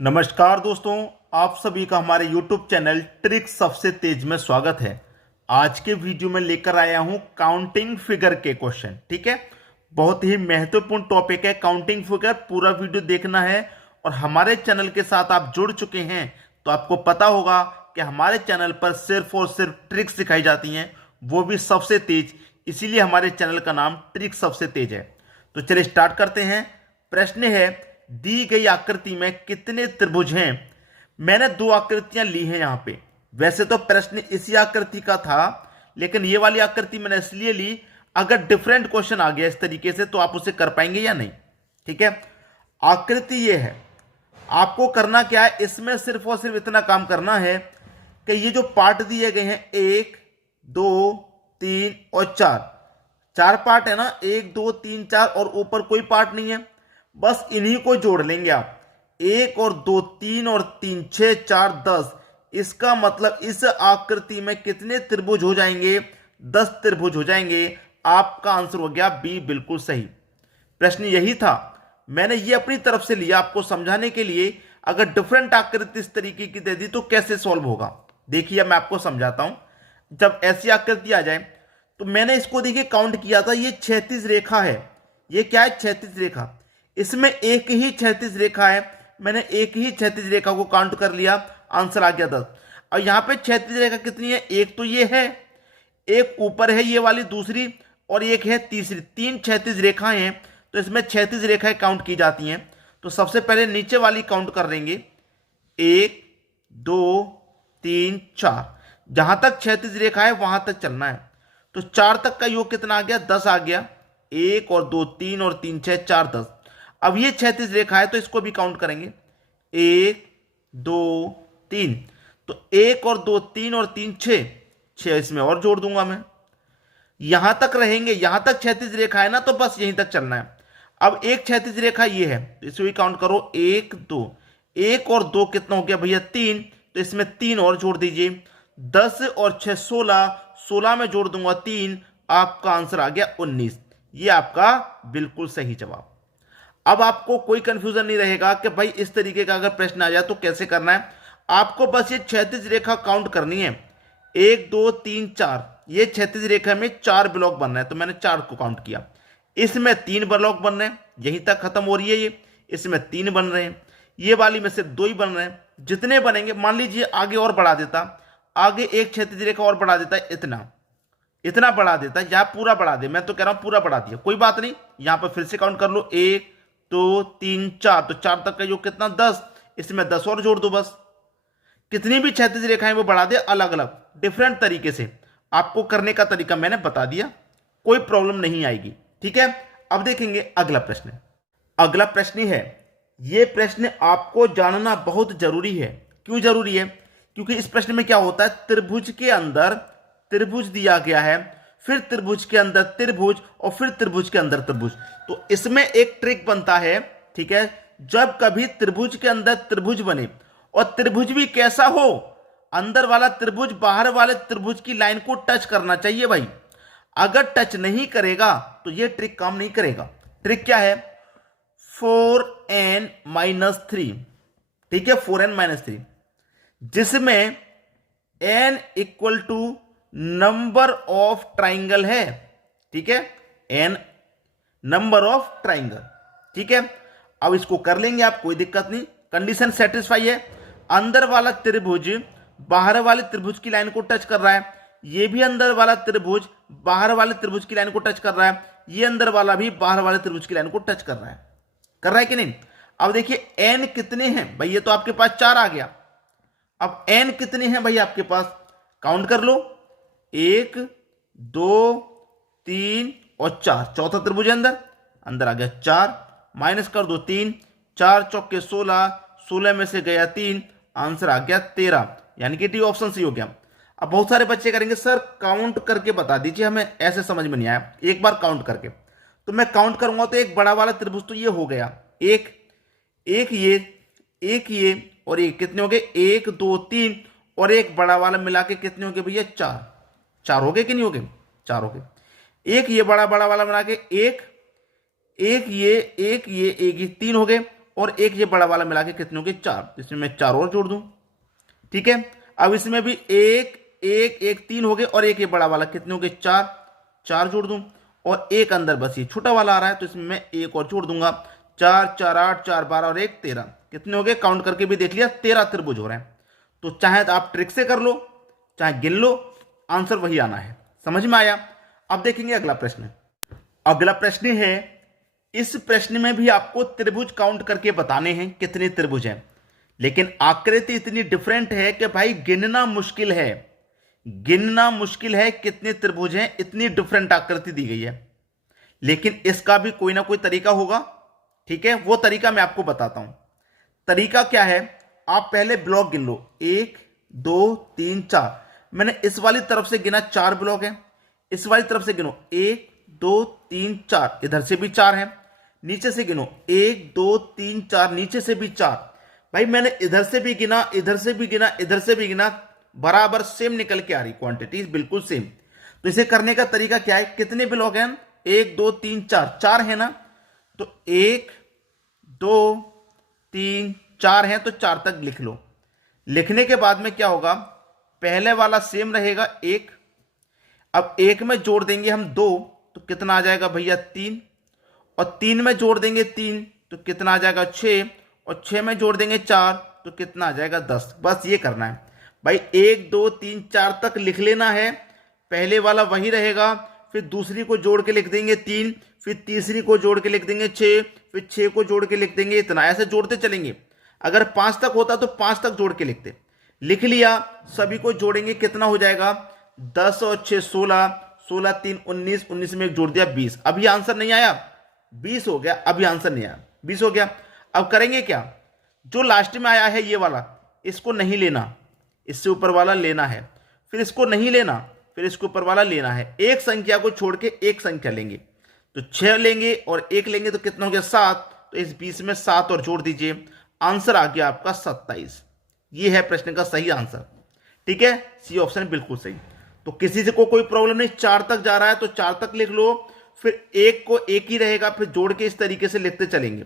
नमस्कार दोस्तों, आप सभी का हमारे YouTube चैनल ट्रिक्स सबसे तेज में स्वागत है। आज के वीडियो में लेकर आया हूं काउंटिंग फिगर के क्वेश्चन। ठीक है, बहुत ही महत्वपूर्ण टॉपिक है काउंटिंग फिगर। पूरा वीडियो देखना है और हमारे चैनल के साथ आप जुड़ चुके हैं तो आपको पता होगा कि हमारे चैनल पर सिर्फ और सिर्फ ट्रिक्स सिखाई जाती हैं, वो भी सबसे तेज। इसीलिए हमारे चैनल का नाम ट्रिक्स सबसे तेज है। तो चलिए स्टार्ट करते हैं। प्रश्न है, दी गई आकृति में कितने त्रिभुज हैं? मैंने दो आकृतियां ली हैं यहां पे। वैसे तो प्रश्न इसी आकृति का था, लेकिन ये वाली आकृति मैंने इसलिए ली, अगर डिफरेंट क्वेश्चन आ गया इस तरीके से तो आप उसे कर पाएंगे या नहीं। ठीक है, आकृति ये है। आपको करना क्या है, इसमें सिर्फ और सिर्फ इतना काम करना है कि ये जो पार्ट दिए गए हैं, 1 2 3 और 4, चार पार्ट है ना, 1 2 3 4, और ऊपर कोई पार्ट नहीं है। बस इन्हीं को जोड़ लेंगे आप। 1 और 2 3 और 3 6 4 10। इसका मतलब इस आकृति में कितने त्रिभुज हो जाएंगे? 10 त्रिभुज हो जाएंगे। आपका आंसर हो गया बी, बिल्कुल सही। प्रश्न यही था, मैंने ये अपनी तरफ से लिया आपको समझाने के लिए। अगर डिफरेंट आकृति इस तरीके की दे दी तो कैसे सॉल्व होगा, देखिए मैं आपको समझाता हूं। जब ऐसी आकृति आ जाए तो मैंने इसको देखिए काउंट किया था, ये 36 रेखा है। ये क्या है? 36 रेखा। इसमें एक ही 36 रेखा है, मैंने एक ही 36 रेखा को काउंट कर लिया, आंसर आ गया 10। और यहां पे 36 रेखा कितनी है? एक तो ये है, एक ऊपर है ये वाली दूसरी, और एक है तीसरी। तीन 36 रेखाएं हैं, तो इसमें 36 रेखाएं काउंट की जाती हैं। तो सबसे पहले नीचे वाली काउंट कर लेंगे, 1 2 3 4। जहां तक 36 रेखा है वहां तक चलना है। तो 4 तक का योग कितना आ गया? 10 आ गया। 1 और 2 3 और 3 6 4 10। अब ये 36 रेखा है तो इसको भी काउंट करेंगे, 1 2 3। तो 1 और 2 3 और 3 6, 6 इसमें और जोड़ दूंगा मैं। यहां तक रहेंगे, यहां तक 36 रेखा है ना, तो बस यहीं तक चलना है। अब एक 36 रेखा ये है, तो इसे भी काउंट करो, 1 2। 1 और 2 कितना हो गया भैया? 3। तो इसमें 3 और जोड़ दीजिए, 10 और 6 16। 16 में जोड़ दूंगा 3, आपका आंसर आ गया 19। ये आपका बिल्कुल सही जवाब। अब आपको कोई कंफ्यूजन नहीं रहेगा कि भाई इस तरीके का अगर प्रश्न आ जाए तो कैसे करना है। आपको बस ये 36 रेखा काउंट करनी है, 1 2 3 4। ये 36 रेखा में 4 ब्लॉक बन रहे हैं, तो मैंने 4 को काउंट किया। इसमें 3 ब्लॉक बन रहे हैं, यहीं तक खत्म हो रही है ये। इसमें 3 बन रहे हैं, ये वाली में सिर्फ 2 ही बन रहे हैं। जितने बनेंगे, मान लीजिए आगे और बढ़ा देता, आगे एक 36 रेखा और बढ़ा देता, इतना इतना बढ़ा देता, या पूरा बढ़ा दे, मैं तो कह रहा हूं पूरा बढ़ा दिया, कोई बात नहीं। यहां पर फिर से काउंट कर लो, 1 2 3 4। तो 4 तक का योग कितना? 10। इसमें 10 और जोड़ दो बस। कितनी भी 36 रेखाएं वो बढ़ा दे, अलग अलग डिफरेंट तरीके से। आपको करने का तरीका मैंने बता दिया, कोई प्रॉब्लम नहीं आएगी। ठीक है, अब देखेंगे अगला प्रश्न। अगला प्रश्न है, यह प्रश्न आपको जानना बहुत जरूरी है। क्यों जरूरी है? क्योंकि इस प्रश्न में क्या होता है, त्रिभुज के अंदर त्रिभुज दिया गया है, फिर त्रिभुज के अंदर त्रिभुज, और फिर त्रिभुज के अंदर त्रिभुज। तो इसमें एक ट्रिक बनता है। ठीक है, जब कभी त्रिभुज के अंदर त्रिभुज बने, और त्रिभुज भी कैसा हो, अंदर वाला त्रिभुज बाहर वाले त्रिभुज की लाइन को टच करना चाहिए भाई। अगर टच नहीं करेगा तो यह ट्रिक काम नहीं करेगा। ट्रिक क्या है? 4n-3। ठीक है, 4n-3, जिसमें n equal to number of triangle है। ठीक है, n नंबर ऑफ ट्राइंगल। ठीक है, अब इसको कर लेंगे आप, कोई दिक्कत नहीं, कंडीशन सेटिस्फाई है। अंदर वाला त्रिभुज बाहर वाले त्रिभुज की लाइन को टच कर रहा है, ये भी अंदर वाला त्रिभुज बाहर वाले त्रिभुज की लाइन को टच कर रहा है, ये अंदर वाला भी बाहर वाले त्रिभुज की लाइन को टच कर रहा है। कर रहा है कि नहीं? अब देखिए n कितने हैं भाई, ये तो आपके पास 4 आ गया। अब n कितने हैं भाई आपके पास? काउंट कर लो, 1 2 3 और 4। चौथा त्रिभुज अंदर अंदर आ गया 4, माइनस कर दो 3, 4 चौके 16, 16 में से गया 3, आंसर आ गया 13। यानी कि डी ऑप्शन सही हो गया। अब बहुत सारे बच्चे करेंगे, सर काउंट करके बता दीजिए, हमें ऐसे समझ में नहीं आया, एक बार काउंट करके। तो मैं काउंट करूंगा तो एक बड़ा वाला त्रिभुज तो ये हो गया, एक ये और एक, कितने हो गए? 1 2 3, और एक बड़ा वाला मिला के कितने हो गए भैया? 4। 4 हो गए कि नहीं हो गए? 4 हो गए। एक ये बड़ा वाला मिला के एक ये 3 हो गए, और एक ये बड़ा वाला मिला के कितने हो गए 4, इसमें मैं 4 और जोड़ दूं। ठीक है, अब इसमें भी एक एक एक 3 हो गए और एक ये बड़ा वाला कितने हो गए 4, 4 जोड़ दूं और एक अंदर बस ये छोटा वाला आ रहा है तो इसमें मैं एक और जोड़ दूंगा। 4 4 8 4 12 और एक 13, कितने हो गए काउंट करके भी देख लिया 13 त्रिभुज हो रहे हैं। तो चाहे तो आप ट्रिक से कर लो चाहे गिन लो, आंसर वही आना है। समझ में आया? अब देखेंगे अगला प्रश्न। अगला प्रश्न है, इस प्रश्न में भी आपको त्रिभुज काउंट करके बताने हैं कितने त्रिभुज हैं, लेकिन आकृति इतनी डिफरेंट है कि भाई गिनना मुश्किल है, गिनना मुश्किल है कितने त्रिभुज हैं, इतनी डिफरेंट आकृति दी गई है। लेकिन इसका भी कोई ना कोई तरीका होगा। ठीक है, वो तरीका मैं आपको बताता हूं। तरीका क्या है, आप पहले ब्लॉक गिन लो, 1 2 3 4। मैंने इस वाली तरफ से गिना 4 ब्लॉक है, इस वाली तरफ से गिनो 1 2 3 4, इधर से भी 4 है, नीचे से गिनो 1 2 3 4, नीचे से भी 4। भाई मैंने इधर से भी गिना, इधर से भी गिना, इधर से भी गिना, बराबर सेम निकल के आ रही क्वांटिटी, बिल्कुल सेम। तो इसे करने का तरीका क्या है, कितने ब्लॉक हैं 1 2 3 4, 4 है ना, तो 1 2 3 4 है तो 4 तक लिख लो। लिखने के बाद में क्या होगा, पहले वाला सेम रहेगा 1, अब 1 में जोड़ देंगे हम 2 तो कितना आ जाएगा भैया 3, और 3 में जोड़ देंगे 3 तो कितना आ जाएगा 6, और 6 में जोड़ देंगे 4 तो कितना आ जाएगा 10। बस ये करना है भाई, 1 2 3 4 तक लिख लेना है। पहले वाला वही रहेगा, फिर दूसरी को जोड़ के लिख देंगे 3, फिर तीसरी को जोड़ के लिख देंगे 6, फिर 6 को जोड़ के लिख देंगे इतना, ऐसे जोड़ते चलेंगे। अगर 5 तक होता तो 5 तक जोड़ के लिखते। लिख लिया, सभी को जोड़ेंगे कितना हो जाएगा 10 और 6 16, 16 3 19, 19 में एक जोड़ दिया 20। अभी आंसर नहीं आया, 20 हो गया, अभी आंसर नहीं आया, 20 हो गया। अब करेंगे क्या, जो लास्ट में आया है ये वाला, इसको नहीं लेना, इससे ऊपर वाला लेना है, फिर इसको नहीं लेना, फिर इसके ऊपर वाला लेना है। एक संख्या को छोड़ के एक संख्या लेंगे, तो 6 लेंगे और 1 लेंगे तो कितना हो गया 7, तो इस 20 में 7 और जोड़ दीजिए, आंसर आ गया आपका 27। ये है प्रश्न का सही आंसर। ठीक है, सी ऑप्शन बिल्कुल सही। तो किसी से को कोई प्रॉब्लम नहीं, 4 तक जा रहा है तो 4 तक लिख लो, फिर एक को एक ही रहेगा, फिर जोड़ के इस तरीके से लिखते चलेंगे।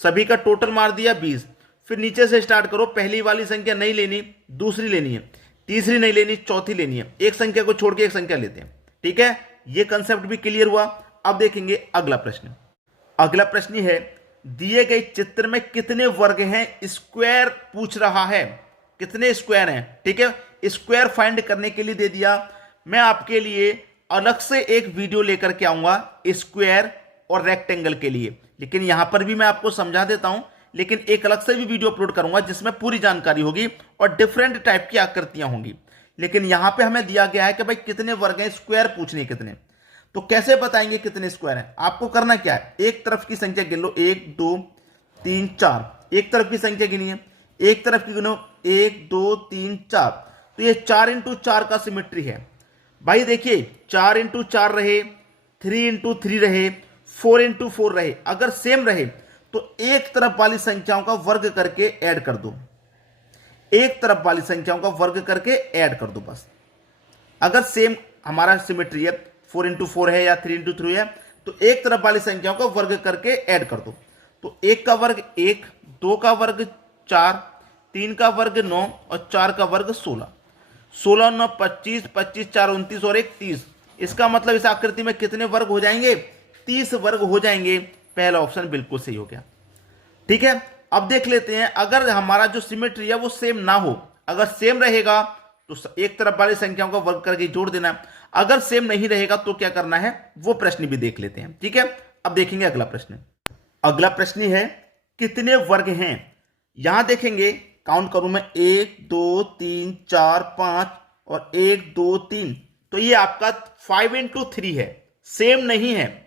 सभी का टोटल मार दिया 20, फिर नीचे से स्टार्ट करो, पहली वाली संख्या नहीं लेनी, दूसरी लेनी है, तीसरी नहीं लेनी, चौथी लेनी है, एक संख्या को छोड़ के एक संख्या लेते हैं। ठीक है, ये कंसेप्ट भी क्लियर हुआ। अब देखेंगे अगला प्रश्न। अगला प्रश्न है, दिए गए चित्र में कितने वर्ग हैं स्क्वायर पूछ रहा है, कितने स्क्वायर हैं। ठीक है, स्क्वायर फाइंड करने के लिए दे दिया। मैं आपके लिए अलग से एक वीडियो लेकर के आऊंगा स्क्वायर और रेक्टेंगल के लिए, लेकिन यहां पर भी मैं आपको समझा देता हूं, लेकिन एक अलग से भी वीडियो अपलोड करूंगा जिसमें पूरी जानकारी होगी और डिफरेंट टाइप की आकृतियां होंगी। लेकिन यहां पे हमें दिया गया है कि भाई कितने वर्ग हैं, स्क्वायर पूछने कितने। तो कैसे बताएंगे कितने स्क्वायर हैं, आपको करना क्या है, एक तरफ की संख्या गिन लो, 1 2 3 4, एक तरफ की संख्या गिनिए, एक तरफ की गिनो 1 2 3 4, तो ये 4 इंटू 4 का सिमेट्री है। भाई देखिए 4 इंटू 4 रहे, 3 इंटू 3 रहे, 4 इंटू 4 रहे, अगर सेम रहे तो एक तरफ वाली संख्याओं का वर्ग करके ऐड कर दो, एक तरफ वाली संख्याओं का वर्ग करके ऐड कर दो बस। अगर सेम हमारा सिमेट्री है, 4 इंटू 4 है या 3 इंटू 3 है, तो एक तरफ वाली संख्याओं का वर्ग करके ऐड कर दो। तो 1 का वर्ग 1, 2 का वर्ग 4, 3 का वर्ग 9 और 4 का वर्ग 16, 16 9 25, 25 4 29 और 1 30। इसका मतलब इस आकृति में कितने वर्ग हो जाएंगे, 30 वर्ग हो जाएंगे। पहला ऑप्शन बिल्कुल सही हो गया। ठीक है, अब देख लेते हैं, अगर हमारा जो सिमेट्री है वो सेम ना हो, अगर सेम रहेगा तो एक तरफ वाली संख्याओं का वर्ग करके जोड़ देना, अगर सेम नहीं रहेगा तो क्या करना है, वो प्रश्न भी देख लेते हैं। ठीक है, अब देखेंगे अगला प्रश्न। अगला प्रश्न है, कितने वर्ग हैं। यहां देखेंगे, काउंट करूं मैं 1 2 3 4 5 और 1 2 3, तो ये आपका 5 इंटू 3 है, सेम नहीं है।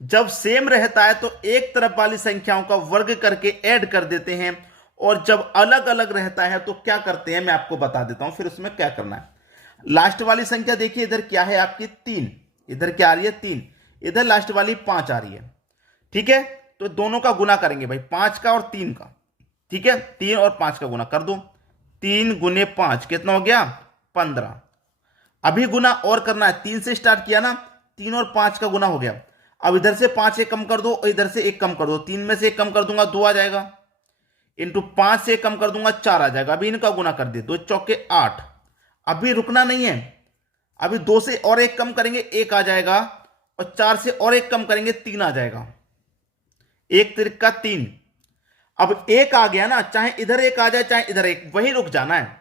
जब सेम रहता है तो एक तरफ वाली संख्याओं का वर्ग करके ऐड कर देते हैं, और जब अलग अलग रहता है तो क्या करते हैं मैं आपको बता देता हूं, फिर उसमें क्या करना है। लास्ट वाली संख्या देखिए, इधर क्या है आपकी 3, इधर क्या आ रही है 3, इधर लास्ट वाली 5 आ रही है। ठीक है, तो दोनों का गुना करेंगे भाई, 5 का और 3 का। ठीक है, 3 और 5 का गुना कर दो, 3 गुने 5 कितना हो गया 15। अभी गुना और करना है, 3 से स्टार्ट किया ना, 3 और 5 का गुना हो गया। अब इधर से 5 एक कम कर दो और इधर से 1 कम कर दो, 3 में से 1 कम कर दूंगा 2 आ जाएगा। इंटू 5 से कम कर दूंगा 4 आ जाएगा। अभी इनका गुना कर दिए, 2 चौके 8। अभी रुकना नहीं है, अभी 2 से और 1 कम करेंगे 1 आ जाएगा, और 4 से और 1 कम करेंगे 3 आ जाएगा। 1 तिरका 3। अब 1 आ गया ना, चाहे इधर 1 आ जाए चाहे इधर 1, वही रुक जाना है।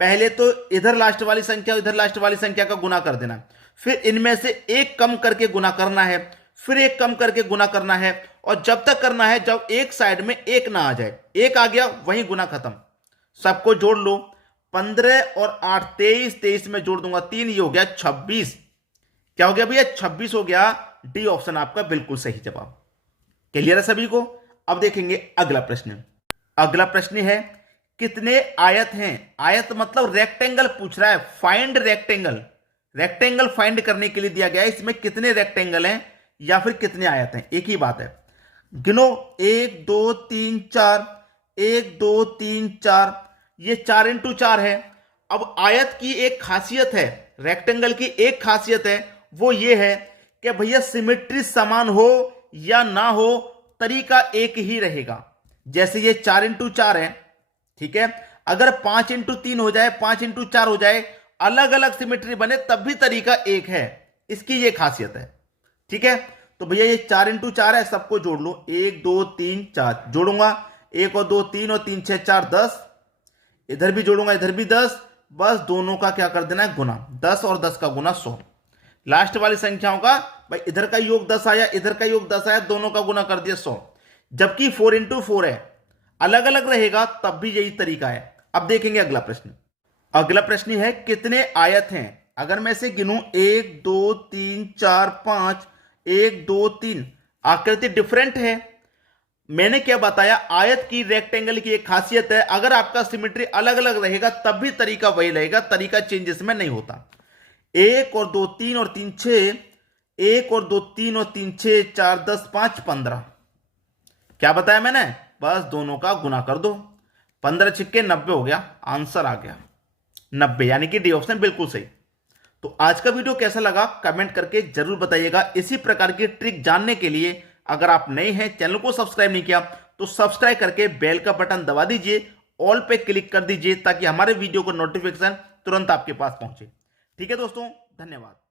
पहले तो इधर लास्ट वाली संख्या इधर लास्ट वाली संख्या का गुना कर देना, फिर इनमें से 1 कम करके गुना करना है, फिर 1 कम करके गुना करना है, और जब तक करना है जब एक साइड में 1 ना आ जाए। 1 आ गया वहीं गुना खत्म। सबको जोड़ लो, 15 और 8 23, 23 में जोड़ दूंगा 3, ये हो गया 26। क्या हो गया भैया? 26 हो गया। डी ऑप्शन आपका बिल्कुल सही जवाब। क्लियर है सभी को? अब देखेंगे अगला प्रश्न। अगला प्रश्न है कितने आयत हैं? आयत मतलब रेक्टेंगल पूछ रहा है। Find rectangle. रेक्टेंगल फाइंड करने के लिए दिया गया है, इसमें कितने रेक्टेंगल हैं या फिर कितने आयत हैं, एक ही बात है। गिनो, 1 2 3 4, 1 2 3 4, ये 4 इंटू 4 है। अब आयत की एक खासियत है, रेक्टेंगल की एक खासियत है, वो ये है कि भैया सिमेट्री समान हो या ना हो, तरीका एक ही रहेगा। जैसे ये 4 इंटू 4 है, ठीक है, अगर 5 इंटू 3 हो जाए, 5 इंटू 4 हो जाए, अलग अलग सिमेट्री बने तब भी तरीका एक है, इसकी ये खासियत है। ठीक है, तो भैया ये 4 इंटू 4 है, सबको जोड़ लो, 1 2 3 4 जोड़ूंगा, 1 और 2 3 और 3 6 4 10, इधर भी जोड़ूंगा इधर भी 10, बस दोनों का क्या कर देना है? गुना। 10 और 10 का गुना 100। लास्ट वाली संख्याओं का भाई इधर का योग 10 आया, इधर का योग 10 आया, दोनों का गुना कर दिया 100। जबकि 4 इंटू 4 है, अलग अलग रहेगा तब भी यही तरीका है। अब देखेंगे अगला प्रश्न। अगला प्रश्न है कितने आयत हैं? अगर मैं से गिनूं 1 2 3 4 5, 1 2 3, आकृति डिफरेंट है। मैंने क्या बताया? आयत की रेक्टेंगल की एक खासियत है, अगर आपका सिमेट्री अलग अलग रहेगा तब भी तरीका वही रहेगा, तरीका चेंजेस में नहीं होता। 1 और 2 3 और 3 6, 1 और 2 3 और 3 6 4 10 5 15। क्या बताया मैंने? बस दोनों का गुना कर दो, 15 छिक्के 90 हो गया, आंसर आ गया 90, यानी कि डी ऑप्शन बिल्कुल सही। तो आज का वीडियो कैसा लगा कमेंट करके जरूर बताइएगा। इसी प्रकार की ट्रिक जानने के लिए अगर आप नए हैं, चैनल को सब्सक्राइब नहीं किया तो सब्सक्राइब करके बेल का बटन दबा दीजिए, ऑल पे क्लिक कर दीजिए ताकि हमारे वीडियो को नोटिफिकेशन तुरंत आपके पास पहुंचे। ठीक है दोस्तों, धन्यवाद।